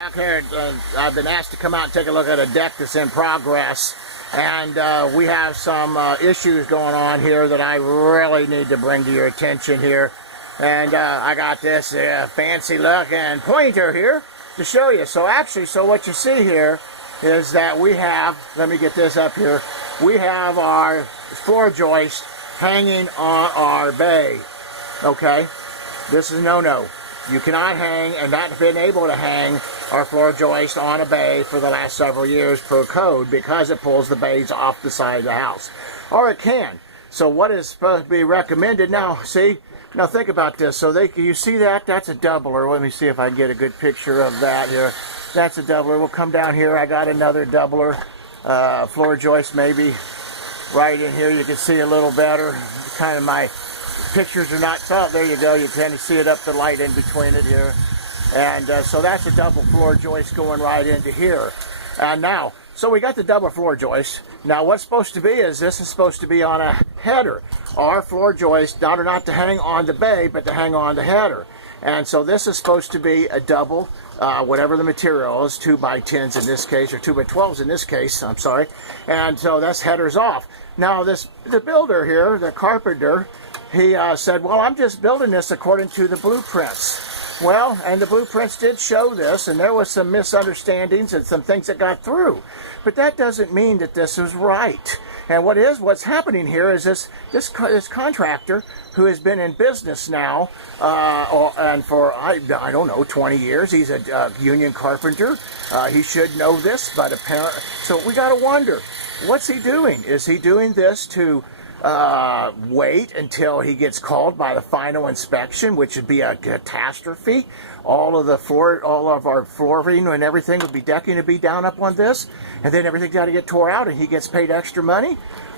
Back here, I've been asked to come out and take a look at a deck that's in progress, and we have some issues going on here that I really need to bring to your attention here. And I got this fancy looking pointer here to show you. So what you see here is that we have, let me get this up here, we have our floor joist hanging on our bay. Okay, this is no-no. You cannot hang, and not been able to hang our floor joist on a bay for the last several years per code, because it pulls the bays off the side of the house. Or it can. So what is supposed to be recommended now, see, now think about this. So you see that? That's a doubler. Let me see if I can get a good picture of that here. That's a doubler. We'll come down here. I got another doubler. Floor joist maybe right in here. You can see a little better. Kind of my pictures are not, oh, there you go. You can see it up the light in between it here. And so that's a double floor joist going right into here. And now, so we got the double floor joist. Now what's supposed to be is this is supposed to be on a header. Our floor joist, not to hang on the bay, but to hang on the header. And so this is supposed to be a double, whatever the material is, 2x10s in this case, or 2x12s in this case, I'm sorry. And so that's headers off. Now the builder here, the carpenter, he said, well, I'm just building this according to the blueprints. Well, and the blueprints did show this, and there was some misunderstandings and some things that got through. But that doesn't mean that this is right. And what's happening here is this contractor, who has been in business now, and for, I don't know, 20 years. He's a union carpenter. He should know this, but apparently, so we got to wonder, what's he doing? Is he doing this to wait until he gets called by the final inspection, which would be a catastrophe? All of our flooring and everything would be decking to be down up on this, and then everything's got to get tore out and he gets paid extra money?